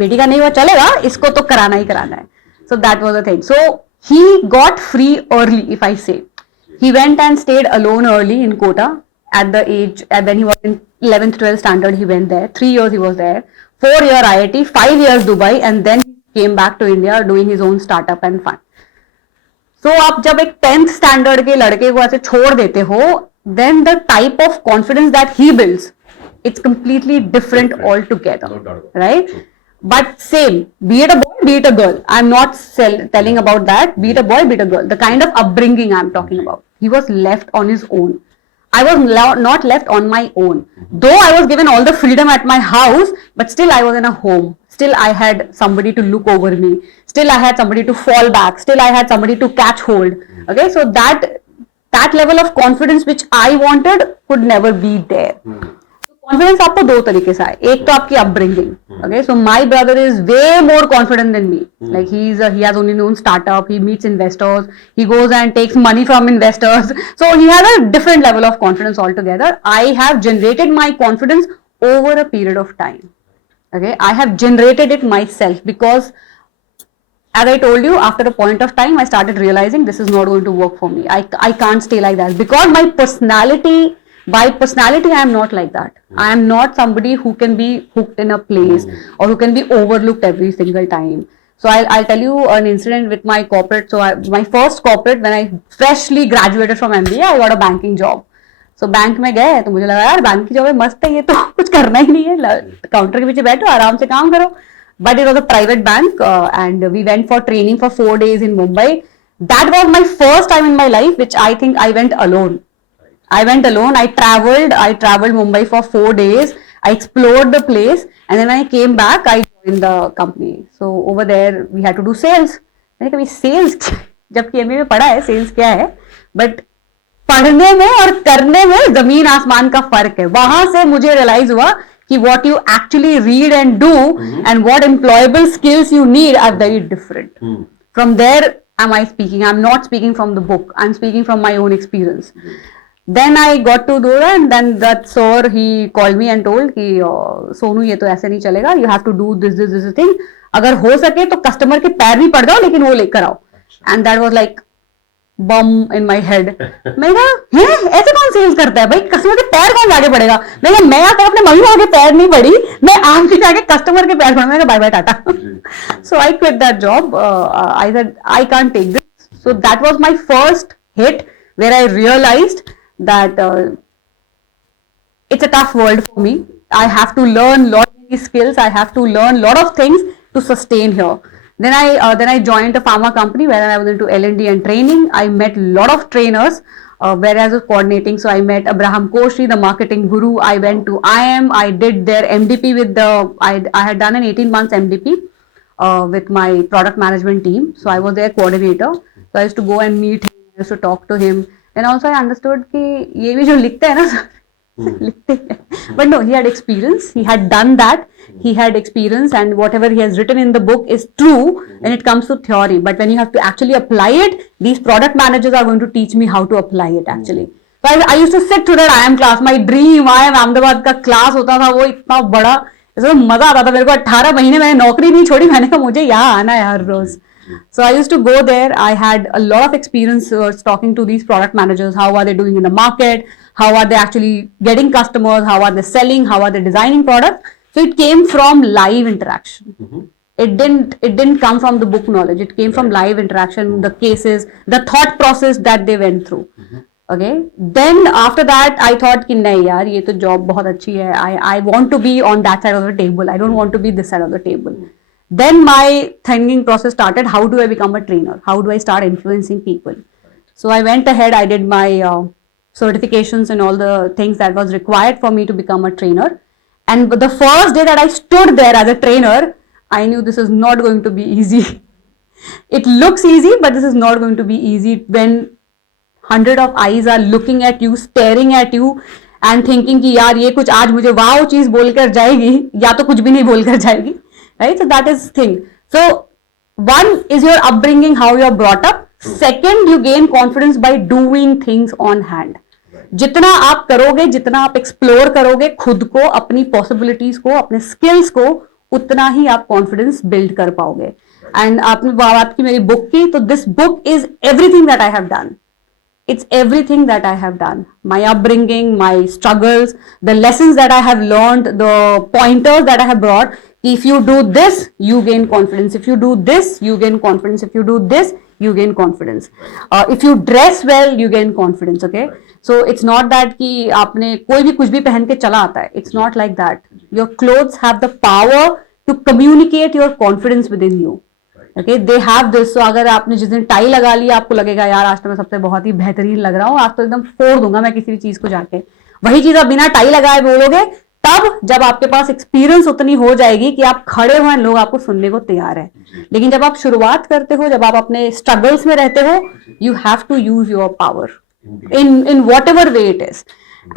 बेटी का नहीं हुआ चलेगा, इसको तो कराना ही कराना है. So that was the thing. So he got free early, if I say. He went and stayed alone early in Kota at the age, and when he was in 11th, 12th standard, he went there. 3 years he was there. 4-year IIT, 5 years Dubai, and then he came back to India doing his own startup and fun. So आप जब एक 10th standard के लड़के को ऐसे छोड़ देते हो, then the type of confidence that he builds, it's completely different altogether, No doubt about it. right? True. But same, be it a boy, be it a girl. I'm not telling about that. Be it a boy, be it a girl. The kind of upbringing I'm talking about. He was left on his own. I was not left on my own. Though I was given all the freedom at my house, but still I was in a home. Still I had somebody to look over me. Still I had somebody to fall back. Still I had somebody to catch hold. Okay, so that level of confidence which I wanted could never be there. Confidence आपको दो तरीके से है. एक तो आपकी upbringing. Okay, so my brother is way more confident than me. Like he has only known startup. He meets investors. He goes and takes money from investors. So he has a different level of confidence altogether. I have generated my confidence over a period of time. Okay, I have generated it myself because, as I told you, after a point of time, I started realizing this is not going to work for me. I can't stay like that because my personality. By personality, I am not like that. I am not somebody who can be hooked in a place or who can be overlooked every single time. So I'll tell you an incident with my corporate. So my first corporate, when I freshly graduated from MBA, I got a banking job. So bank में गए तो मुझे लगा यार bank की job है, मस्त है, ये तो कुछ करना ही नहीं है, काउंटर के पीछे बैठो आराम से काम करो. But it was a private bank and we went for training for 4 days in Mumbai. that was my first time in my life which I think I went alone. I went alone. I traveled Mumbai for 4 days. I explored the place, and then when I came back, I joined the company. So over there, we had to do sales. मैंने कभी sales जबकि MBA में पढ़ा है sales क्या है, but पढ़ने में और करने में जमीन आसमान का फर्क है. वहां से मुझे रियलाइज हुआ कि what you actually read and do and what employable skills you need are very different. From there, am I speaking? I'm not speaking from the book. I'm speaking from my own experience. Then I got to do that, and then that sir, he called me and told कि सोनू ये तो ऐसे नहीं चलेगा, you have to do this thing. अगर हो सके तो कस्टमर के पैर भी पड़ जाओ लेकिन वो लेकर आओ. And that was like bomb in my head. मैं कहा है ऐसे कौन सेल्स करता है भाई, कस्टमर के पैर कौन जाके पड़ेगा. मैं कहा मैं आता अपने मम्मी पापा के पैर नहीं पड़ी, मैं आपके जाके कस्टमर के पैर पड़ा. मैं bye bye tata. So I quit that job. I said I can't take this. So that was my first hit where I realized that it's a tough world for me. I have to learn lot of these skills. I have to learn lot of things to sustain here. Then I joined a pharma company where I was into L&D and training. I met lot of trainers where I was coordinating. So I met Abraham Koshi, the marketing guru. I went to IM. I did their MDP with I had done an 18 months MDP with my product management team. So I was their coordinator. So I used to go and meet him. I used to talk to him. And also I understood कि ये भी जो लिखते हैं ना लिखते हैं. But no, he had experience. He had done that. He had experience, and whatever he has written in the book is true when it comes to theory. But when you have to actually apply it, these product managers are going to teach me how to apply it actually. So I used to sit to that IM class. My dream IM Ahmedabad का class होता था, वो इतना बड़ा, इसमें मजा आता था मेरे को. 18 महीने मैंने नौकरी नहीं छोड़ी. मैंने कहा मुझे यहाँ आना है हर रोज. So I used to go there. I had a lot of experience talking to these product managers. How are they doing in the market? How are they actually getting customers? How are they selling? How are they designing products? So it came from live interaction. It didn't come from the book knowledge. It came from live interaction, the cases, the thought process that they went through. Okay. Then after that, I thought कि नहीं यार ये तो job बहुत अच्छी है. I want to be on that side of the table. I don't want to be this side of the table. Then my thinking process started. How do I become a trainer? How do I start influencing people? So I went ahead. I did my certifications and all the things that was required for me to become a trainer. And the first day that I stood there as a trainer, I knew this is not going to be easy. It looks easy, but this is not going to be easy when 100 of eyes are looking at you, staring at you and thinking कि यार ये कुछ आज मुझे वाव चीज बोलकर जाएगी या तो कुछ भी नहीं बोलकर जाएगी. Right? So that is thing. So one is your upbringing, how you are brought up. Second, you gain confidence by doing things on hand. जितना आप करोगे, जितना आप एक्सप्लोर करोगे खुद को, अपनी पॉसिबिलिटीज को, अपने स्किल्स को, उतना ही आप कॉन्फिडेंस बिल्ड कर पाओगे. एंड आपने बात की मेरी बुक की, तो this book is everything that I have done. It's everything that I have done. My upbringing, my struggles, the lessons that I have learned, the pointers that I have brought. If you do this, you gain confidence. If you do this, you gain confidence. If you do this, you gain confidence. If you dress well, you gain confidence. Okay. So it's not that कि आपने कोई भी कुछ भी पहन के चला आता है. It's not like that. Your clothes have the power to communicate your confidence within you. Okay, they have this. So अगर आपने जिस दिन टाई लगा ली, आपको लगेगा यार आज तो मैं सबसे बहुत ही बेहतरीन लग रहा हूँ, आज तो एकदम फोड़ दूंगा मैं किसी भी चीज को जाके. वही चीज आप बिना टाई लगाए बोलोगे तब जब आपके पास एक्सपीरियंस उतनी हो जाएगी कि आप खड़े हुए लोग आपको सुनने को तैयार है. लेकिन जब आप शुरुआत करते हो, जब आप अपने स्ट्रगल्स में रहते हो, you have to use your power in whatever way it is.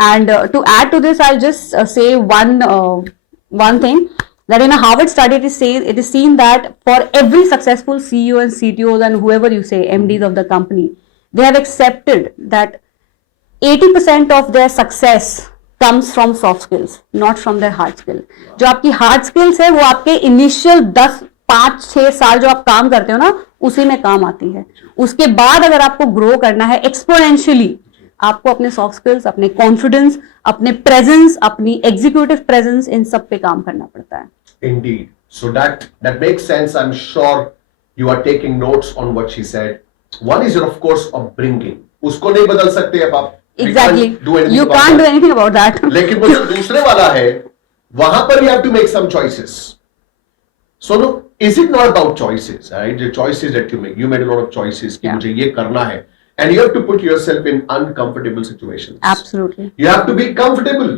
And to add to this, I'll just say one thing. That in a Harvard study, it is seen that for every successful CEO and CTOs and whoever you say, MDs of the company, they have accepted that 80% of their success comes from soft skills, not from their hard skill. जो आपकी hard skills है, वो आपके initial 5-6 साल जो आप काम करते हो ना, उसी में काम आती है. उसके बाद अगर आपको grow करना है exponentially, आपको अपने सॉफ्ट स्किल्स, अपने कॉन्फिडेंस, अपने प्रेजेंस, अपनी एग्जीक्यूटिव प्रेजेंस, इन सब पे काम करना पड़ता है. Indeed. So that makes sense. I'm sure you are taking notes on what she said. One is your, of course, upbringing. उसको नहीं बदल सकते अब आप. Exactly. You can't do anything about that. लेकिन वो जो दूसरे वाला है, वहां पर you have to make some choices. So no, is it not about choices, right? The choices that you make. You made a lot of choices कि Yeah. मुझे ये करना है. And you have to put yourself in uncomfortable situations. Absolutely. You have to be comfortable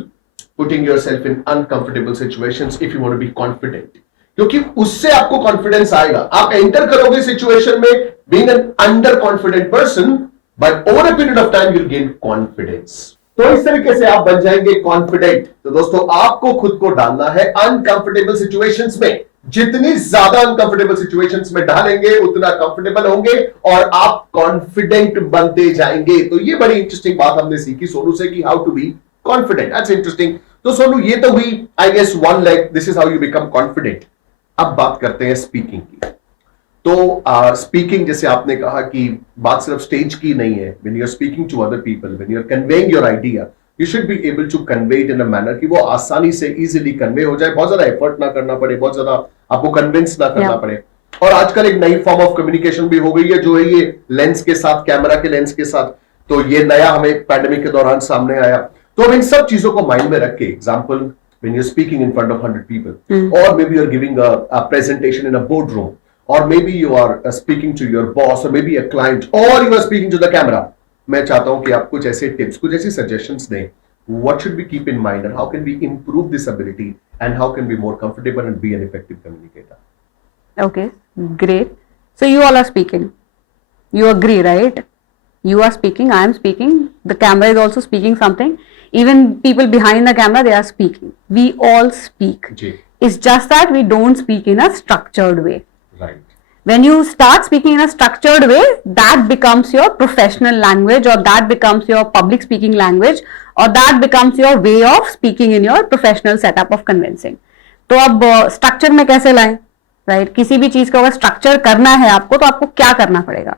putting yourself in uncomfortable situations if you want to be confident. क्योंकि उससे आपको confidence आएगा. आप एंटर करोगे सिचुएशन में being an under confident person, but over a period of time you'll gain confidence. तो इस तरीके से आप बन जाएंगे कॉन्फिडेंट. तो दोस्तों आपको खुद को डालना है अनकंफर्टेबल सिचुएशंस में. जितनी ज्यादा अनकंफर्टेबल सिचुएशंस में डालेंगे उतना कंफर्टेबल होंगे और आप कॉन्फिडेंट बनते जाएंगे. तो ये बड़ी इंटरेस्टिंग बात हमने सीखी सोनू से कि how to be confident. That's interesting. तो सोनू ये तो हुई I guess one leg. This is how you become confident. अब बात करते हैं स्पीकिंग की. तो स्पीकिंग जैसे आपने कहा कि बात सिर्फ स्टेज की नहीं है. When you are speaking to other people, when you are conveying your idea, you should be able to convey it in a manner कि वो आसानी से इजीली कन्वे हो जाए. बहुत ज्यादा एफर्ट ना करना पड़े, बहुत ज्यादा आपको कन्विंस ना करना पड़े. और आजकल एक नई फॉर्म ऑफ कम्युनिकेशन भी हो गई है जो है ये लेंस के साथ, कैमरा के लेंस के साथ. तो ये नया हमें पैंडेमिक के दौरान सामने आया. तो अब इन सब चीजों को माइंड में रख के, example when you're speaking in front of 100 people, or maybe you're giving a presentation in a boardroom, or maybe you are speaking to your boss, or maybe a client, or you are speaking to the camera. मैं चाहता हूं कि आप कुछ ऐसे tips, कुछ ऐसी suggestions दें. What should we keep in mind and how can we improve this ability and how can we be more comfortable and be an effective communicator? Okay, great. So you all are speaking. You agree, right? You are speaking, I am speaking, the camera is also speaking something. Even people behind the camera, they are speaking. We all speak. Ji. It's just that we don't speak in a structured way. Right. When you start speaking in a structured way, that becomes your professional language, or that becomes your public speaking language, or that becomes your way of speaking in your professional setup of convincing. तो अब structure में कैसे लाएं, right? किसी भी चीज को अगर स्ट्रक्चर करना है आपको, तो आपको क्या करना पड़ेगा?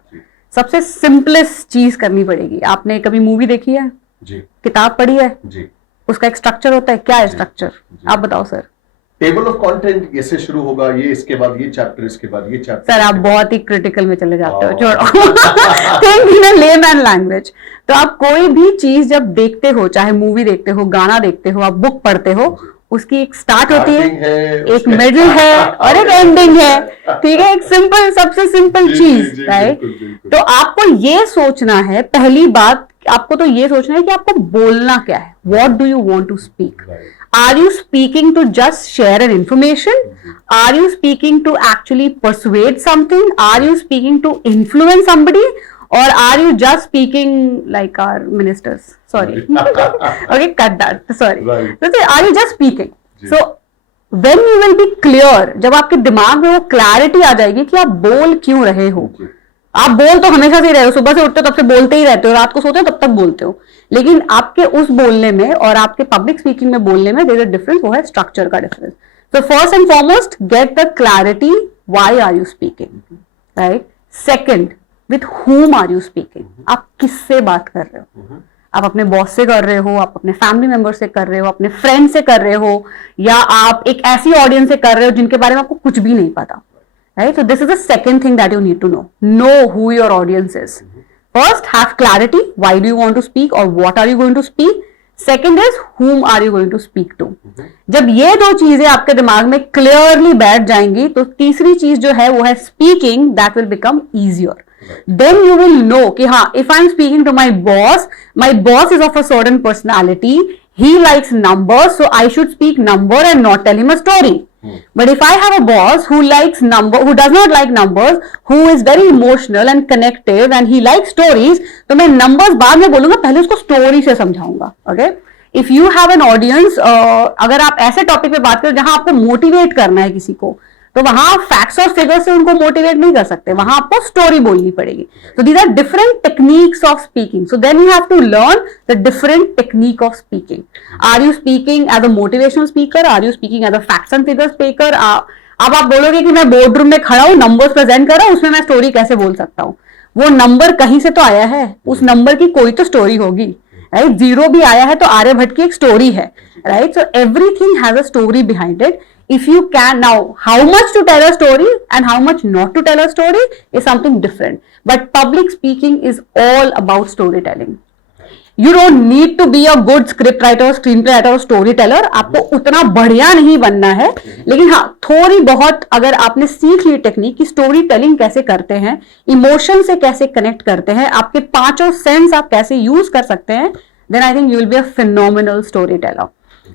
सबसे सिंपलेस्ट चीज करनी पड़ेगी. आपने कभी मूवी देखी है, जी, किताब पढ़ी है, जी, उसका एक स्ट्रक्चर होता है. क्या है स्ट्रक्चर? आप बताओ सर. टेबल ऑफ कंटेंट ऐसे शुरू होगा, ये इसके बाद ये चैप्टर, इसके बाद ये चैप्टर. सर आप बहुत ही क्रिटिकल में चले जाते हो. छोड़ो. Think in a layman language. तो आप कोई भी चीज जब देखते हो, चाहे मूवी देखते हो, गाना देखते हो, आप बुक पढ़ते हो, उसकी एक स्टार्ट होती है, एक मिडिल है और एक एंडिंग है. ठीक है, एक सिंपल, सबसे सिंपल चीज, राइट? तो आपको ये सोचना है, पहली बात आपको तो ये सोचना है कि आपको बोलना क्या है. What do you want to speak? Are you speaking to just share an information? Are you speaking to actually persuade something? Are you speaking to influence somebody? Or are you just speaking like our ministers? Sorry. Okay, cut that. Sorry. Right. So, are you just speaking? So, when you will be clear, जब आपके दिमाग में वो clarity आ जाएगी कि आप बोल क्यों रहे हो. आप बोल तो हमेशा से ही रहे हो, सुबह से उठते हो तब से बोलते ही रहते हो, रात को सोते हो तब तक बोलते हो. लेकिन आपके उस बोलने में और आपके पब्लिक स्पीकिंग में बोलने में देयर इज अ डिफरेंस. वो है स्ट्रक्चर का difference. So first and foremost, get the clarity. Why are you speaking, right? Second, with whom are you speaking? आप किससे बात कर रहे हो? आप अपने बॉस से कर रहे हो, आप अपने फैमिली मेंबर से कर रहे हो, अपने फ्रेंड से कर रहे हो, या आप एक ऐसी ऑडियंस से कर रहे हो जिनके बारे में आपको कुछ भी नहीं पता, right? So this is the second thing that you need to know. Know who your audience is. First, have clarity. Why do you want to speak, or what are you going to speak? Second is, whom are you going to speak to? जब ये दो चीजें आपके दिमाग में clearly बैठ जाएंगी, तो तीसरी चीज जो है वो है speaking. That will become easier. Then you will know कि हाँ, if I'm speaking to my boss is of a certain personality. He likes numbers, so I should speak number and not tell him a story. But if I have a boss who does not like numbers, who is very emotional and connective and he likes stories, तो मैं numbers बाद में बोलूंगा, पहले उसको story से समझाऊंगा. Okay? If you have an audience, अगर आप ऐसे टॉपिक पे बात करो जहां आपको मोटिवेट करना है किसी को, तो वहां फैक्ट्स और फिगर्स से उनको मोटिवेट नहीं कर सकते, वहां आपको स्टोरी बोलनी पड़ेगी. So these are different techniques of speaking. So then you have to learn the different technique of speaking. Are you speaking as a motivational speaker? Are you speaking as a facts and figures speaker? अब आप बोलोगे कि मैं board room में खड़ा हूं, numbers present कर रहा हूं, उसमें मैं स्टोरी कैसे बोल सकता हूं? वो नंबर कहीं से तो आया है, उस नंबर की कोई तो स्टोरी होगी, राइट? जीरो भी आया है तो आर्यभट्ट की एक स्टोरी है, right? So everything has a story behind it. If you can, now how much to tell a story and how much not to tell a story is something different. But public speaking is all about storytelling. You don't need to be a good script writer, screen play writer और story teller, आपको उतना बढ़िया नहीं बनना है, लेकिन हाँ थोड़ी बहुत अगर आपने सीख ली टेक्निक की स्टोरी टेलिंग कैसे करते हैं, इमोशन से कैसे कनेक्ट करते हैं, आपके पांचों सेंस आप कैसे यूज कर सकते हैं, then I think you will be a phenomenal storyteller,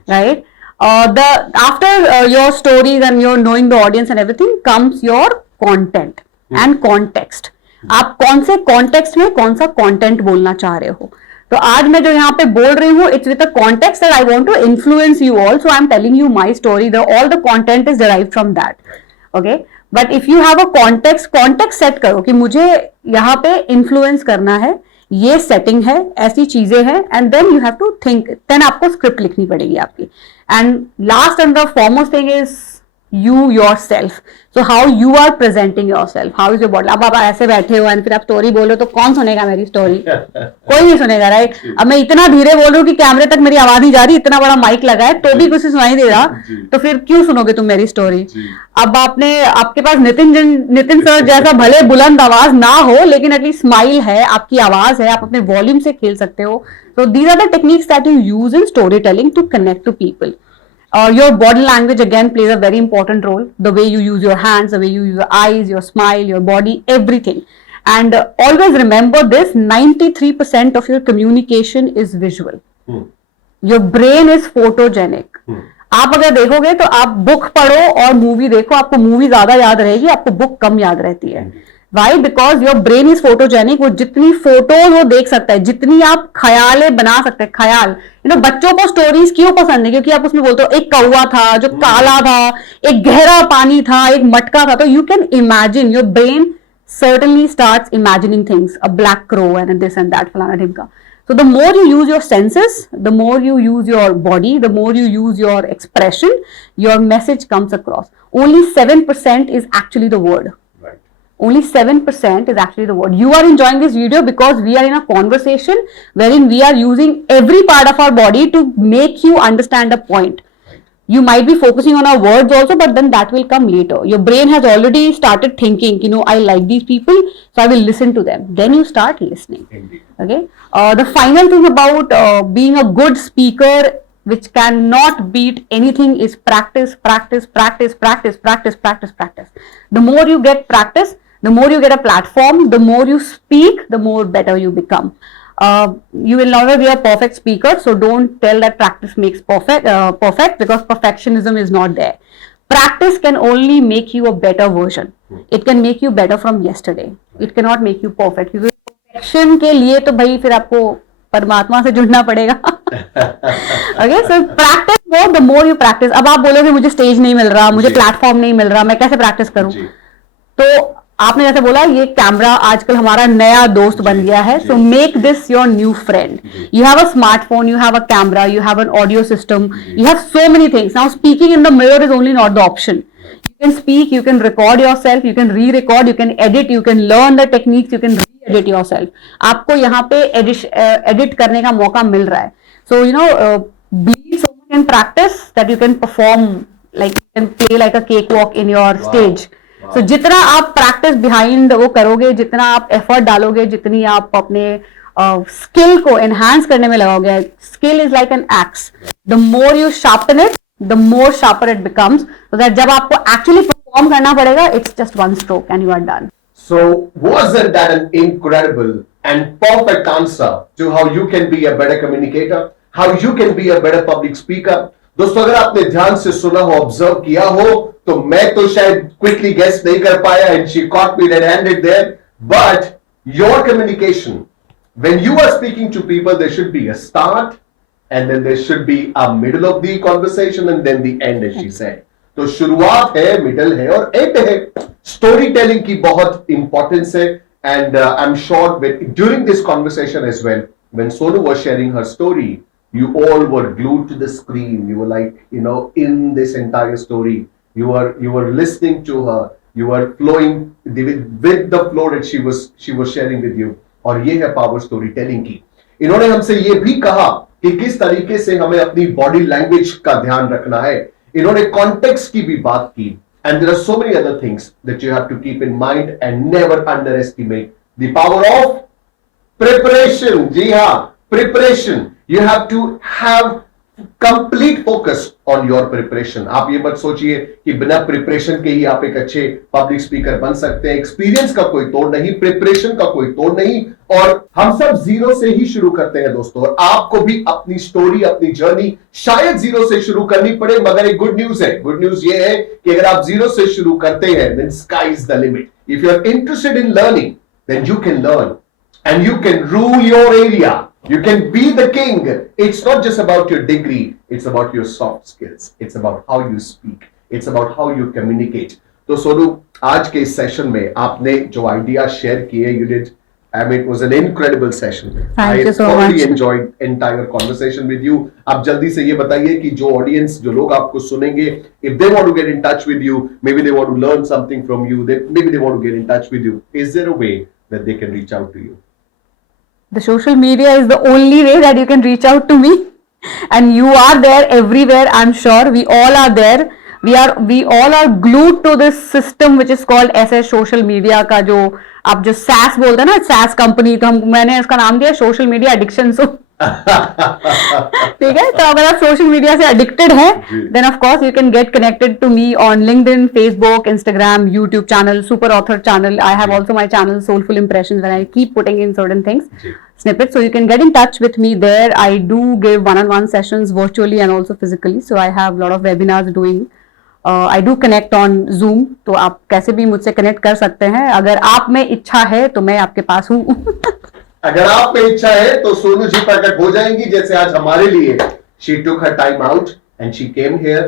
right? After your stories and your knowing the audience and everything comes your content and context. आप कौन से कॉन्टेक्स्ट में कौन सा कंटेंट बोलना चाह रहे हो. तो आज मैं जो यहाँ पे बोल रही हूँ, it's with a context that I want to influence you all, so I am telling you my story, all the content is derived from that. Okay, but if you have a context set करो कि मुझे यहाँ पे influence करना है, ये setting है, ऐसी चीजें हैं, and then you have to think, then आपको स्क्रिप्ट लिखनी पड़ेगी आपकी. And last and the foremost thing is you yourself. So how you are presenting yourself, how is your body. अब आप ऐसे बैठे हो एंड फिर आप स्टोरी बोलो तो कौन सुनेगा मेरी स्टोरी? कोई नहीं सुनेगा, राइट? अब मैं इतना धीरे बोल रही हूँ कि कैमरे तक मेरी आवाज नहीं जा रही, इतना बड़ा माइक लगा है तो भी कुछ सुनाई दे रहा, तो फिर क्यों सुनोगे तुम मेरी स्टोरी? अब आपके पास नितिन सर जैसा भले बुलंद आवाज ना हो, लेकिन एटलीस्ट स्माइल है, आपकी आवाज है, आप अपने वॉल्यूम से खेल सकते हो. So these are the techniques that you use in storytelling to connect to people. Your body language again plays a very important role. The way you use your hands, the way you use your eyes, your smile, your body, everything. And always remember this: 93% of your communication is visual. Your brain is photogenic. आप अगर देखोगे तो आप book पढ़ो और movie देखो, आपको movie ज्यादा याद रहेगी, आपको बुक कम याद रहती है. Why? Because your brain is photogenic. वो जितनी फोटोज वो देख सकता है, जितनी आप ख्यालें बना सकते हैं, ख्याल, बच्चों को स्टोरीज क्यों पसंद है? क्योंकि आप उसमें बोलते हो एक कौवा था जो काला था, एक गहरा पानी था, एक मटका था, तो you can imagine, your brain certainly starts imagining things, a black crow and this and that, falana dhimka. So the more you use your senses, the more you use your body, the more you use your expression, your message comes across. Only 7% is actually the word. Only 7% is actually the word. You are enjoying this video because we are in a conversation wherein we are using every part of our body to make you understand a point. You might be focusing on our words also, but then that will come later. Your brain has already started thinking, I like these people, so I will listen to them. Then you start listening. Indeed. Okay. The final thing about being a good speaker, which cannot beat anything, is practice, practice, practice, practice, practice, practice, practice. The more you get practice, the more you get a platform, the more you speak, the more better you become. You will never be a perfect speaker, so don't tell that practice makes perfect, because perfectionism is not there. Practice can only make you a better version. It can make you better from yesterday. It cannot make you perfect. क्योंकि perfection के लिए तो भाई फिर आपको परमात्मा से जुड़ना पड़ेगा. Okay, so practice more, the more you practice. अब आप बोलोगे मुझे स्टेज नहीं मिल रहा, मुझे प्लेटफॉर्म नहीं मिल रहा, मैं कैसे प्रैक्टिस करूं? तो आपने जैसे बोला, ये कैमरा आजकल हमारा नया दोस्त बन गया है, so make this your new friend. You have a smartphone, you have a camera, you have an audio system, you have so many things. Now speaking in the mirror is only not the option. You can speak, you can record yourself, you can re-record, you can edit, you can learn the techniques, you can re-edit yourself. आपको यहाँ पे edit करने का मौका मिल रहा है. So be so much in practice that you can perform, like you can play like a cakewalk in your stage. So जितना आप practice behind वो करोगे, जितना आप effort डालोगे, जितनी आप अपने skill को enhance करने में लगाओगे, skill is like an axe. The more you sharpen it, the more sharper it becomes, so that जब आपको actually perform करना पड़ेगा, it's just one stroke and you are done. So wasn't that an incredible and perfect answer to how you can be a better communicator, how you can be a better public speaker? दोस्तों, अगर आपने ध्यान से सुना हो, observe किया हो, तो मैं तो शायद क्विकली गेस नहीं कर पाया, and she caught me red-handed there. But your communication, when you are speaking to people, there should be a start, and then there should be a middle of the conversation, and then the end, as she said. तो शुरुआत है, middle है और and है. Story telling की बहुत importance है, and I'm sure during this conversation as well, when Sonu was sharing her story, you all were glued to the screen. You were like, in this entire story. You were listening to her. You were flowing with the flow that she was sharing with you. और ये है power story telling की. इन्होंने हमसे ये भी कहा कि किस तरीके से हमें अपनी बॉडी लैंग्वेज का ध्यान रखना है. इन्होंने कॉन्टेक्स्ट की भी बात की. And there are so many other things that you have to keep in mind, and never underestimate the power of preparation. जी हाँ, preparation. You have to have complete focus on your preparation. आप ये मत सोचिए कि बिना preparation के ही आप एक अच्छे पब्लिक स्पीकर बन सकते हैं. एक्सपीरियंस का कोई तोड़ नहीं, प्रिपरेशन का कोई तोड़ नहीं, और हम सब जीरो से ही शुरू करते हैं दोस्तों. और आपको भी अपनी स्टोरी, अपनी जर्नी शायद जीरो से शुरू करनी पड़े, मगर एक गुड न्यूज है. गुड न्यूज ये है कि अगर आप जीरो से शुरू करते हैं, then sky is the limit. If you are interested in learning, then you can learn and you can rule your area. You can be the king. It's not just about your degree. It's about your soft skills. It's about how you speak. It's about how you communicate. तो सोनू, आज के इस session में आपने जो idea share किए, you did. I mean, it was an incredible session. Thank you so much. I thoroughly enjoyed entire conversation with you. आप जल्दी से ये बताइए कि जो ऑडियंस, जो लोग आपको सुनेंगे, if they want to get in touch with you, maybe they want to learn something from you, maybe they want to get in touch with you. Is there a way that they can reach out to you? The social media is the only way that you can reach out to me, and you are there everywhere. I'm sure we all are there. We all are glued to this system which is called SS social media का जो आप जो SaaS बोलते हैं ना, SaaS company, तो मैंने इसका नाम दिया सोशल मीडिया एडिक्शन. सो ठीक है, तो अगर आप सोशल मीडिया से एडिक्टेड हैं, then of course you can get connected to me on LinkedIn, Facebook, Instagram, YouTube channel, super author channel. I have also my channel soulful impressions where I keep putting in certain things, snippets, so you can get in touch with me there. I do give one-on-one sessions virtually and also physically, so I have a lot of webinars doing. I do connect on Zoom, तो आप कैसे भी मुझसे connect कर सकते हैं. अगर आप में इच्छा है तो मैं आपके पास हूँ. अगर आप में इच्छा है तो सोनू जी प्रकट हो जाएंगी, जैसे आज हमारे लिए. She took her time out and she came here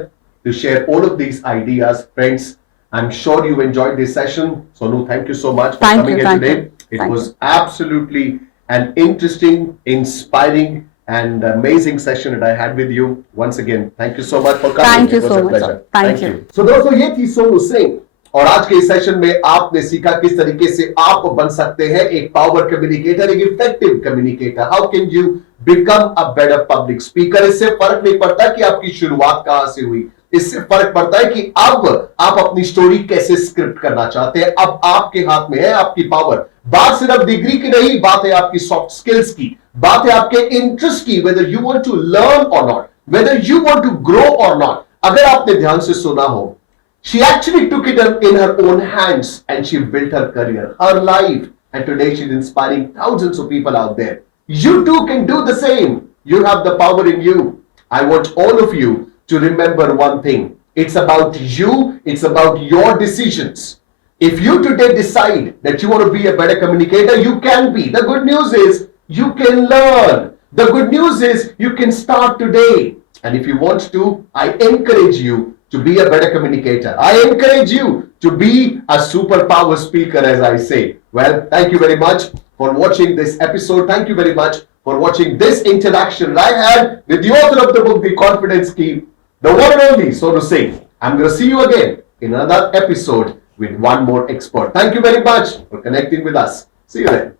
to share all of these ideas. Friends, I'm sure you enjoyed this session. Sonu, thank you so much for coming here today. It was absolutely an interesting, inspiring and amazing session that I had with you. Once again, thank you so much for coming. Thank you It was so a much. pleasure. Thank you. So दोस्तों, ये थी सोनू सिंह, और आज के इस session में आपने सीखा किस तरीके से आप बन सकते हैं एक पावर कम्युनिकेटर, एक effective communicator. How can you become a better public speaker. इससे फर्क नहीं पड़ता कि आपकी शुरुआत कहां से हुई, इससे फर्क पड़ता है कि अब आप अपनी स्टोरी कैसे स्क्रिप्ट करना चाहते हैं. अब आपके हाथ में है आपकी पावर. बात सिर्फ डिग्री की नहीं, बात है आपकी सॉफ्ट स्किल्स की, बात है आपके इंटरेस्ट की. Whether you want to learn or not, whether you want to grow or not. अगर आपने ध्यान से सुना हो, she actually took it in her own hands and she built her career, her life, and today she's inspiring thousands of people out there. You too can do the same. You have the power in you. I want all of you to remember one thing. It's about you. It's about your decisions. If you today decide that you want to be a better communicator, you can be. The good news is you can learn. The good news is you can start today. And if you want to, I encourage you to be a better communicator. I encourage you to be a superpower speaker, as I say. Well, thank you very much for watching this episode. Thank you very much for watching this interaction that I had with the author of the book, The Confidence Key, the one and only Sonu Singh. I'm going to see you again in another episode with one more expert. Thank you very much for connecting with us. See you then.